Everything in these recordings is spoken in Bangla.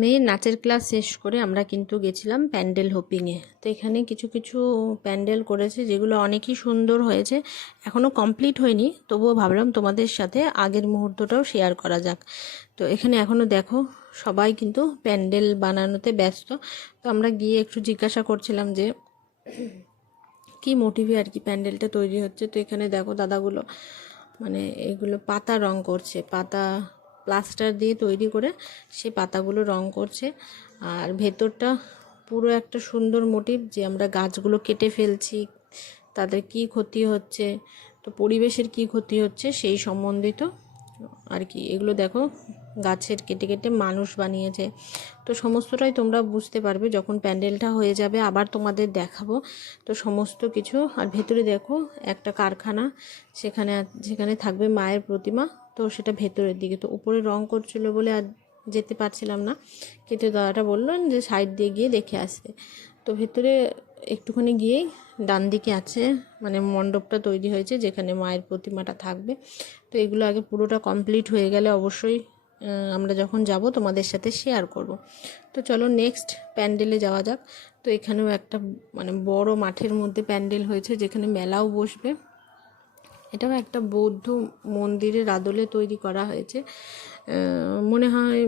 মেয়ের নাচের ক্লাস শেষ করে আমরা কিন্তু গেছিলাম প্যান্ডেল হোপিংয়ে। তো এখানে কিছু কিছু প্যান্ডেল করেছে যেগুলো অনেকই সুন্দর হয়েছে এখনও কমপ্লিট হয়নি। তবুও ভাবলাম তোমাদের সাথে আগের মুহূর্তটাও শেয়ার করা যাক। তো এখানে এখনও দেখো, সবাই কিন্তু প্যান্ডেল বানানোতে ব্যস্ত। তো আমরা গিয়ে একটু জিজ্ঞাসা করছিলাম যে, কি মোটিভে আর কি প্যান্ডেলটা তৈরি হচ্ছে? তো এখানে দেখো দাদাগুলো মানে এগুলো পাতা রং করছে, পাতা প্লাস্টার দিয়ে তৈরি করে সে পাতাগুলো রং করছে। আর ভেতরটা পুরো একটা সুন্দর মোটিভ যে আমরা গাছগুলো কেটে ফেলছি, তাদের কি ক্ষতি হচ্ছে, তো পরিবেশের কি ক্ষতি হচ্ছে সেই সম্বন্ধিত আর কি। এগুলো দেখো, গাছের কেটে কেটে মানুষ বানিয়েছে। তো সমস্তটাই তোমরা বুঝতে পারবে যখন প্যান্ডেলটা হয়ে যাবে, আবার তোমাদের দেখাবো। তো সমস্ত কিছু, আর ভেতরে দেখো একটা কারখানা, সেখানে সেখানে থাকবে মায়ের প্রতিমা। তো সেটা ভেতরের দিকে। তো উপরে রং করছিল বলে আর যেতে পারছিলাম না। কিন্তু দাদাটা বললেন যে সাইড দিয়ে গিয়ে দেখে আসতে। তো ভেতরে একটুখানি গিয়েই ডান দিকে আছে মানে মণ্ডপটা তৈরি হয়েছে যেখানে মায়ের প্রতিমাটা থাকবে। তো এগুলো আগে পুরোটা কমপ্লিট হয়ে গেলে অবশ্যই আমরা যখন যাব তোমাদের সাথে শেয়ার করব। তো চলো নেক্সট প্যান্ডেলে যাওয়া যাক। তো এখানেও একটা মানে বড় মাঠের মধ্যে প্যান্ডেল হয়েছে যেখানে মেলাও বসবে। এটাও একটা বৌদ্ধ মন্দিরের আদলে তৈরি করা হয়েছে। মনে হয়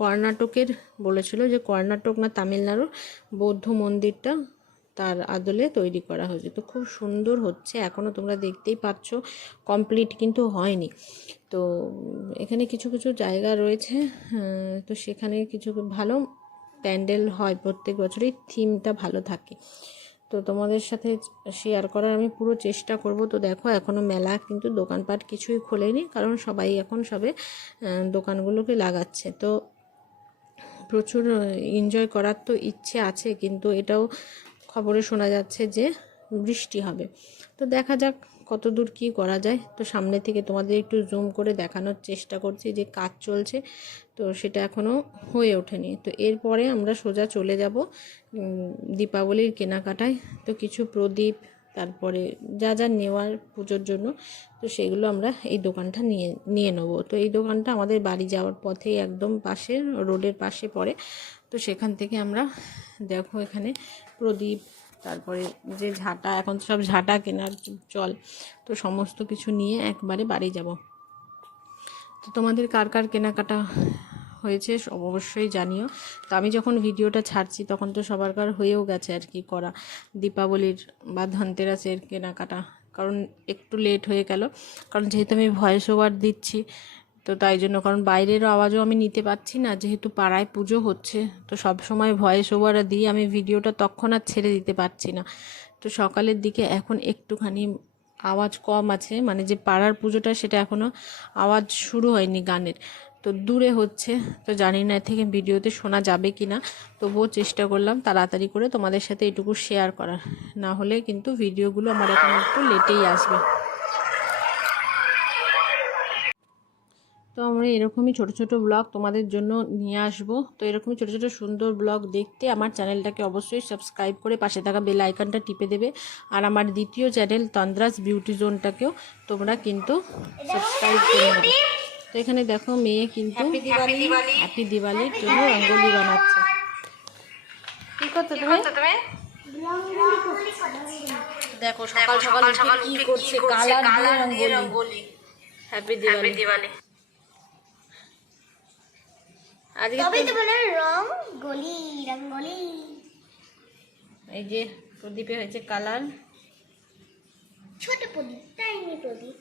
কর্ণাটকের বলেছিল যে কর্ণাটক না তামিলনাড়ুর বৌদ্ধ মন্দিরটা তার আদলে তৈরি করা হয়েছে। তো খুব সুন্দর হচ্ছে এখনও তোমরা দেখতেই পাচ্ছ কমপ্লিট কিন্তু হয়নি। তো এখানে কিছু কিছু জায়গা রয়েছে তো সেখানে কিছু ভালো প্যান্ডেল হয় প্রত্যেক বছরই থিমটা ভালো থাকে। তো তোমাদের সাথে শেয়ার করার আমি পুরো চেষ্টা করব। তো দেখো এখনও মেলা কিন্তু দোকানপাট কিছুই খোলেনি, কারণ সবাই এখন সবে দোকানগুলোকে লাগাচ্ছে। তো প্রচুর এনজয় করার তো ইচ্ছে আছে, কিন্তু এটাও খবরে শোনা যাচ্ছে যে বৃষ্টি হবে। তো দেখা যাক কত দূর কী করা যায়। তো সামনে থেকে তোমাদের একটু জুম করে দেখানোর চেষ্টা করছি যে কাজ চলছে। তো সেটা এখনও হয়ে ওঠেনি। তো এরপরে আমরা সোজা চলে যাব দীপাবলির কেনাকাটায়। তো কিছু প্রদীপ, তারপরে যা যা নেওয়ার পুজোর জন্য, তো সেগুলো আমরা এই দোকানটা নিয়ে নিয়ে নেব। তো এই দোকানটা আমাদের বাড়ি যাওয়ার পথেই একদম পাশে রোডের পাশে পড়ে। তো সেখান থেকে আমরা দেখো এখানে প্রদীপ তারপরে যে ঝাঁটা, এখন সব ঝাঁটা কেনার চল। তো সমস্ত কিছু নিয়ে একবারে বাড়ি যাব। তো তোমাদের কার কার কেনাকাটা হয়েছে অবশ্যই জানিও। তো আমি যখন ভিডিওটা ছাড়ছি, তখন তো সবার কার হয়েও গেছে আর কি করা। দীপাবলির বা ধনতেরাসের কেনাকাটা। কারণ একটু লেট হয়ে গেল। কারণ যেহেতু আমি ভয়েস ওভার দিচ্ছি তো তাই জন্য, কারণ বাইরেরও আওয়াজও আমি নিতে পারছি না, যেহেতু পাড়ায় পুজো হচ্ছে। তো সব সময় ভয়েস ওভার দিয়ে আমি ভিডিওটা আর ছেড়ে দিতে পারছি না। তো সকালের দিকে এখন একটুখানি আওয়াজ কম আছে মানে যে পাড়ার পুজোটা সেটা এখনও আওয়াজ শুরু হয়নি গানের। তো দূরে হচ্ছে, তো জানি না থেকে ভিডিওতে শোনা যাবে কি না তবুও চেষ্টা করলাম তাড়াতাড়ি করে তোমাদের সাথে এটুকু শেয়ার করার। না হলে কিন্তু ভিডিওগুলো আমার এখন একটু লেটেই আসবে। তো আমরা এরকমই ছোট ছোট ব্লগ তোমাদের জন্য নিয়ে আসব। তো এরকমই ছোট ছোট সুন্দর ব্লগ দেখতে আমার চ্যানেলটাকে অবশ্যই সাবস্ক্রাইব করে পাশে থাকা বেল আইকনটা টিপে দেবে। আর আমার দ্বিতীয় চ্যানেল তন্দ্রাস বিউটি জোনটাকেও তোমরা কিন্তু সাবস্ক্রাইব করে নেবে। তো এখানে দেখো মেয়ে কিন্তু হ্যাপি দিওয়ালির জন্য রঙ্গোলি বানাচ্ছে। কি করতে তুমি? দেখো সকাল সকাল উঠে কি করছে কালার দিয়ে রঙ্গোলি। হ্যাপি দিওয়ালি আজকে তবেই তো বলে রং গলি রঙ্গলি। এই যে প্রদীপে হয়েছে কালার। ছোট প্রদীপ টাইনি প্রদীপ।